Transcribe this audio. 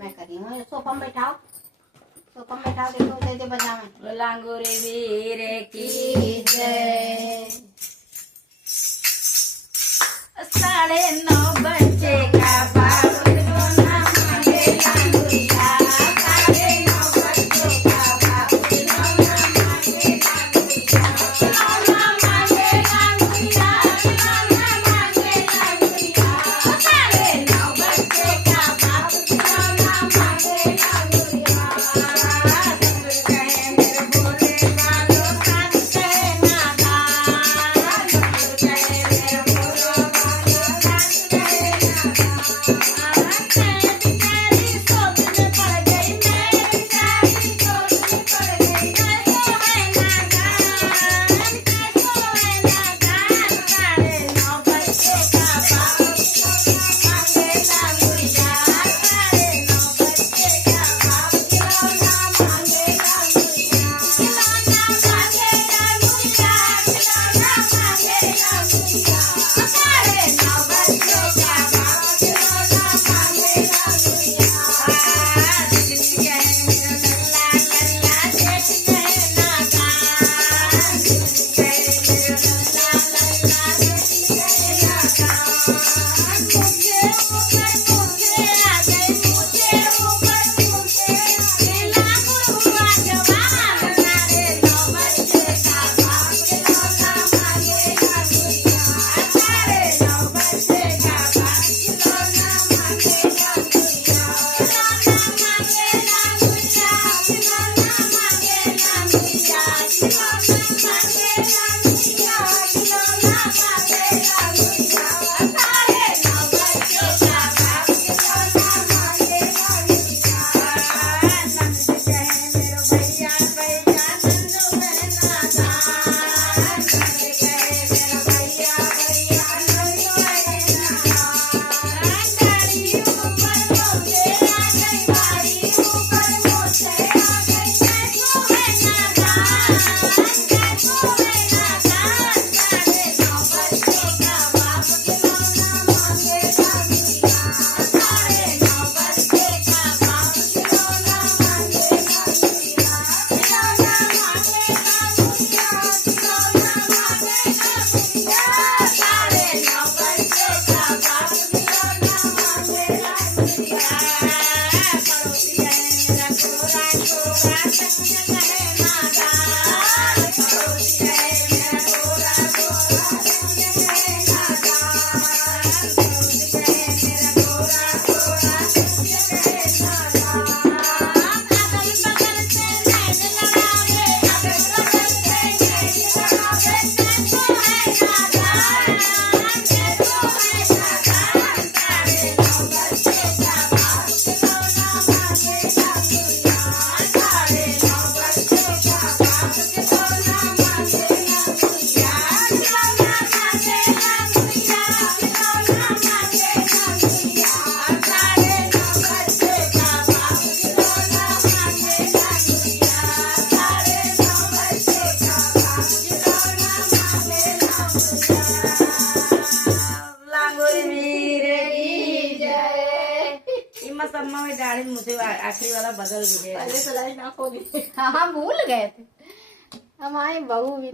मैं करी हूँ। सोफा में बैठाओ, सोफा में बैठाओ, देखो दे दे बजावे। लांगुरी वीर की जय। 9:30 बजे का बाबू ना मांगे लांगुरिया, 9:30 बजे का बाबू ना मांगे लांगुरिया, ना मांगे लांगुरिया, ना मांगे लांगुरिया, 9:30 बजे का बाबू ना मांगे लांगुरिया। ससुर कहे मेरे भोले बालो, सास कहे नादान, ससुर कहे मेरे भोले बालो, सास कहे नादान। मैं बिचारी सोचने पड़ गई, मैं बिचारी सोचने पड़ गई, कैसो है नादान, कैसो है नादान। 9:30 बजे का बाबू मांगे लांगुरिया, 9:30 बजे का बाबू ना मांगे लांगुरिया, खिलौना मांगे लांगुरिया, खिलौना मांगे लांगुरिया, 9:30 बजे का बाबू खिलौना मांगे लांगुरिया। बिजली कहे मेरा लल्ला लल्ला, जेठ कहे नादान, बिजली कहे मेरा लल्ला लल्ला, जेठ कहे नादान। मुझे ऊपर मुझे आ गई, मुझे ऊपर मुझे आ गई, लागू हुआ जवान, 9:30 बजे का बाबू खिलौना मांगे लांगुरिया, 9:30 बजे का बाबू खिलौना मांगे लांगुरिया, खिलौना मांगे लांगुरिया, खिलौना मांगे लांगुरिया, खिलौना मांगे लांगुरिया, खिलौना मांगे लांगुरिया, 9:30 बजे का बाबू खिलौना मांगे लांगुरिया। नंद कहे मेरो भैया भैया, नंदू कहे नादान, नंद कहे मेरो भैया भैया, नंदू कहे नादान। गाड़ी ऊपर मुझे आ गई, गाड़ी ऊपर मुझे आ गई, कैसो है नादान, कैसो है नादान। 9:30 बजे का बाबू खिलौना मांगे लांगुरिया, 9:30 बजे का बाबू खिलौना मांगे लांगुरिया, खिलौना मांगे लांगुरिया, खिलौना मांगे लांगुरिया, 9:30 बजे का बाबू खिलौना मांगे लांगुरिया। पड़ोसी कहे मेरा गोरा गोरा, संग कहे नादान, पड़ोसी कहे मेरा गोरा गोरा, संग कहे नादान, पड़ोसी कहे मेरा गोरा गोरा, संग कहे नादान। अगल बगल से नैन लड़ावे, अगल बगल से नैन लड़ावे, कैसो है नादान, कैसो है नादान। 9:30 बजे का बाबू खिलौना मांगे लांगुरिया, 9:30 बजे का बाबू खिलौना मांगे लांगुरिया, खिलौना मांगे लांगुरिया, खिलौना मांगे लांगुरिया, 9:30 बजे का बाबू खिलौना मांगे लांगुरिया, 9:30 बजे का बाबू खिलौना मांगे लांगुरिया। लांगुरी वीर की जय। इमा सम्मा में दाढ़ी मुझे आखिरी वाला बदल गया। पहले तो लाइट ना खोली। हाँ हाँ भूल गए थे हमारी बहू भी।